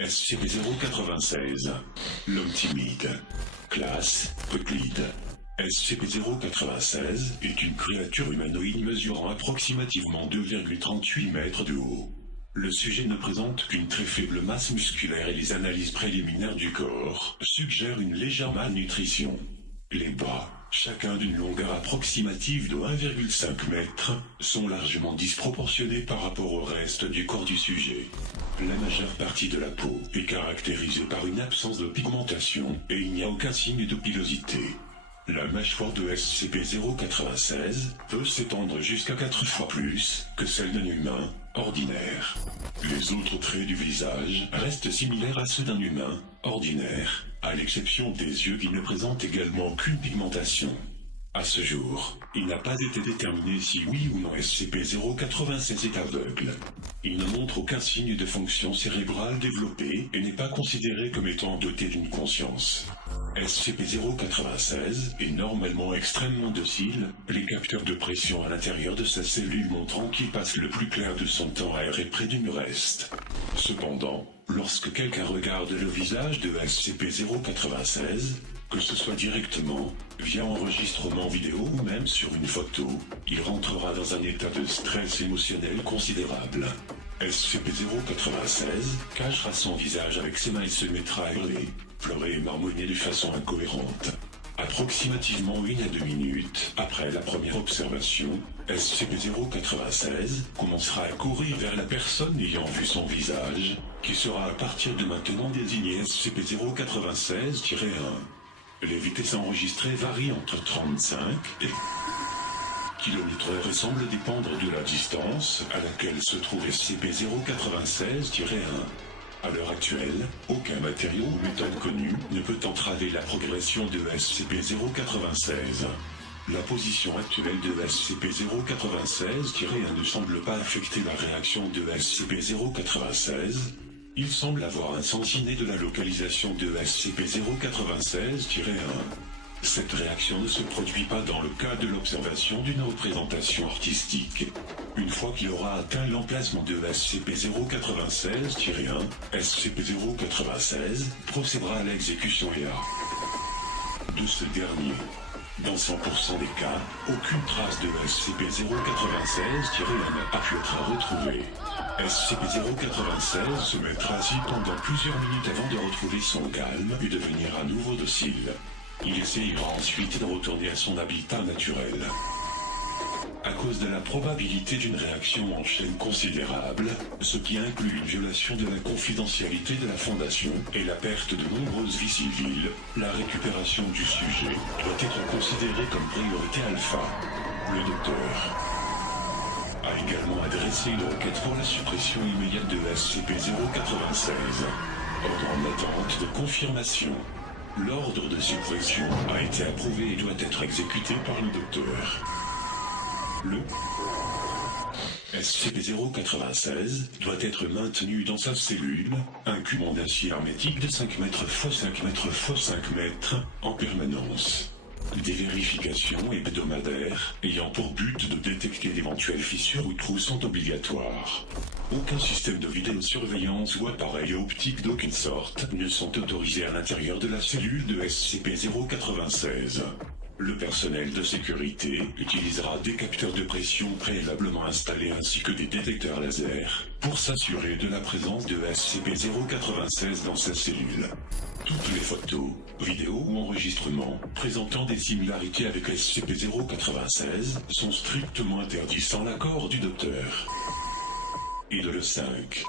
SCP-096. L'homme timide. Classe, Euclide. SCP-096 est une créature humanoïde mesurant approximativement 2,38 mètres de haut. Le sujet ne présente qu'une très faible masse musculaire et les analyses préliminaires du corps suggèrent une légère malnutrition. Les bras, chacun d'une longueur approximative de 1,5 mètre, sont largement disproportionnés par rapport au reste du corps du sujet. La majeure partie de la peau est caractérisée par une absence de pigmentation et il n'y a aucun signe de pilosité. La mâchoire de SCP-096 peut s'étendre jusqu'à 4 fois plus que celle d'un humain ordinaire. Les autres traits du visage restent similaires à ceux d'un humain ordinaire, à l'exception des yeux qui ne présentent également aucune pigmentation. À ce jour, il n'a pas été déterminé si oui ou non SCP-096 est aveugle. Il ne montre aucun signe de fonction cérébrale développée et n'est pas considéré comme étant doté d'une conscience. SCP-096 est normalement extrêmement docile, les capteurs de pression à l'intérieur de sa cellule montrant qu'il passe le plus clair de son temps aéré près du reste. Cependant, lorsque quelqu'un regarde le visage de SCP-096, que ce soit directement, via enregistrement vidéo ou même sur une photo, il rentrera dans un état de stress émotionnel considérable. SCP-096 cachera son visage avec ses mains et se mettra à hurler, pleurer et marmonner de façon incohérente. Approximativement 1 à 2 minutes après la première observation, SCP-096 commencera à courir vers la personne ayant vu son visage, qui sera à partir de maintenant désigné SCP-096-1. Les vitesses enregistrées varient entre 35 et km/h et semblent dépendre de la distance à laquelle se trouve SCP-096-1. À l'heure actuelle, aucun matériau ou méthode connue ne peut entraver la progression de SCP-096. La position actuelle de SCP-096-1 ne semble pas affecter la réaction de SCP-096. Il semble avoir un sens inné de la localisation de SCP-096-1. Cette réaction ne se produit pas dans le cas de l'observation d'une représentation artistique. Une fois qu'il aura atteint l'emplacement de SCP-096-1, SCP-096 procédera à l'exécution de ce dernier. Dans 100% des cas, aucune trace de SCP-096-1 n'a pu être retrouvée. SCP-096 se mettra assis pendant plusieurs minutes avant de retrouver son calme et devenir à nouveau docile. Il essayera ensuite de retourner à son habitat naturel. À cause de la probabilité d'une réaction en chaîne considérable, ce qui inclut une violation de la confidentialité de la Fondation et la perte de nombreuses vies civiles, la récupération du sujet doit être considérée comme priorité alpha. Le docteur a également adressé une requête pour la suppression immédiate de SCP-096. Ordre en attente de confirmation. L'ordre de suppression a été approuvé et doit être exécuté par le docteur. Le SCP-096 doit être maintenu dans sa cellule, un cubon d'acier hermétique de 5 mètres x 5 mètres x 5 mètres, en permanence. Des vérifications hebdomadaires ayant pour but de détecter d'éventuelles fissures ou trous sont obligatoires. Aucun système de vidéosurveillance ou appareil optique d'aucune sorte ne sont autorisés à l'intérieur de la cellule de SCP-096. Le personnel de sécurité utilisera des capteurs de pression préalablement installés ainsi que des détecteurs laser pour s'assurer de la présence de SCP-096 dans sa cellule. Toutes les photos, vidéos ou enregistrements présentant des similarités avec SCP-096 sont strictement interdits sans l'accord du docteur. Et de le 5.